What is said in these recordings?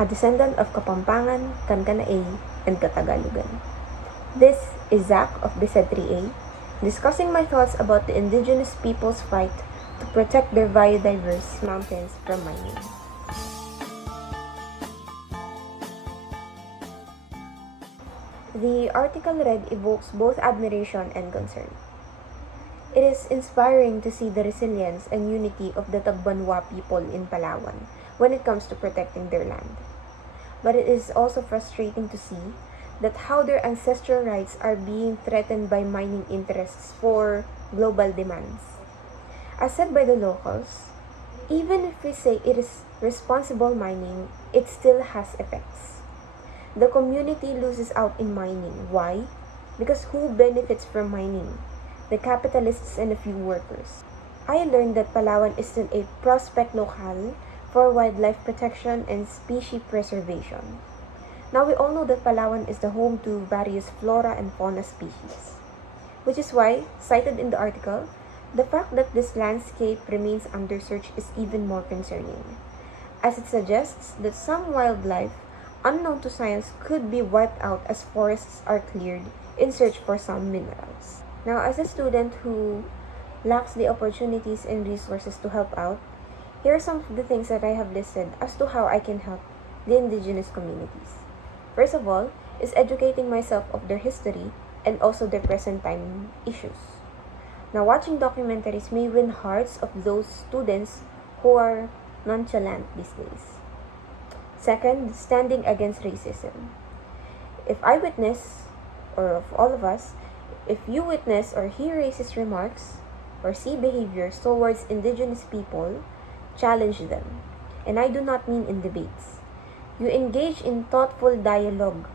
a descendant of Kapampangan, Kankanaey, and Katagalugan. This is Zach of BECED 3A, discussing my thoughts about the indigenous people's fight to protect their biodiverse mountains from mining. The article read evokes both admiration and concern. It is inspiring to see the resilience and unity of the Tagbanwa people in Palawan when it comes to protecting their land. But it is also frustrating to see that how their ancestral rights are being threatened by mining interests for global demands. As said by the locals, even if we say it is responsible mining, it still has effects. The community loses out in mining. Why? Because who benefits from mining? The capitalists and a few workers. I learned that Palawan is still a prospect locale for wildlife protection and species preservation. Now we all know that Palawan is the home to various flora and fauna species, which is why, cited in the article, the fact that this landscape remains under search is even more concerning, as it suggests that some wildlife unknown to science could be wiped out as forests are cleared in search for some minerals. Now, as a student who lacks the opportunities and resources to help out, here are some of the things that I have listed as to how I can help the indigenous communities. First of all, is educating myself of their history and also their present time issues. Now, watching documentaries may win hearts of those students who are nonchalant these days. Second, standing against racism. If I witness, or of all of us, if you witness or hear racist remarks or see behaviors towards indigenous people, challenge them. And I do not mean in debates. You engage in thoughtful dialogue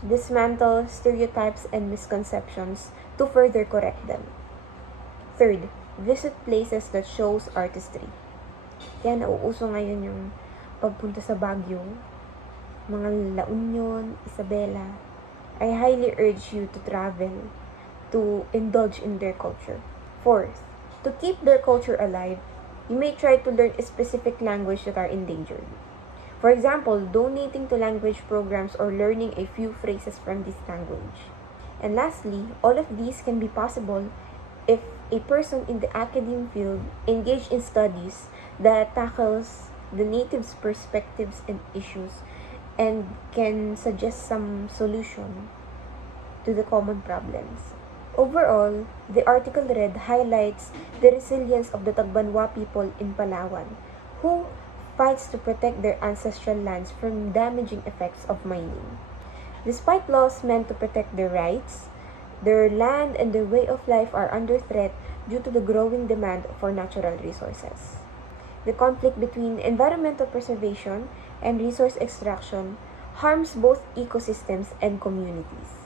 to dismantle stereotypes and misconceptions to further correct them. Third, visit places that shows artistry. Yan, nauuso ngayon yung pagpunta sa Baguio, mga La Union, Isabela. I highly urge you to travel, to indulge in their culture. Fourth, to keep their culture alive, you may try to learn a specific language that are endangered. For example, donating to language programs or learning a few phrases from this language. And lastly, all of these can be possible if a person in the academic field engage in studies that tackles the natives' perspectives and issues and can suggest some solution to the common problems. Overall, the article read highlights the resilience of the Tagbanwa people in Palawan, who fights to protect their ancestral lands from damaging effects of mining. Despite laws meant to protect their rights, their land and their way of life are under threat due to the growing demand for natural resources. The conflict between environmental preservation and resource extraction harms both ecosystems and communities.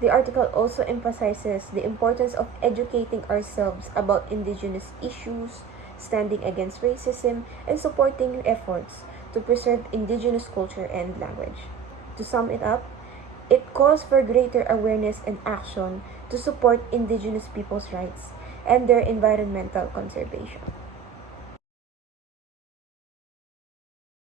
The article also emphasizes the importance of educating ourselves about indigenous issues, standing against racism, and supporting efforts to preserve indigenous culture and language. To sum it up, it calls for greater awareness and action to support indigenous people's rights and their environmental conservation.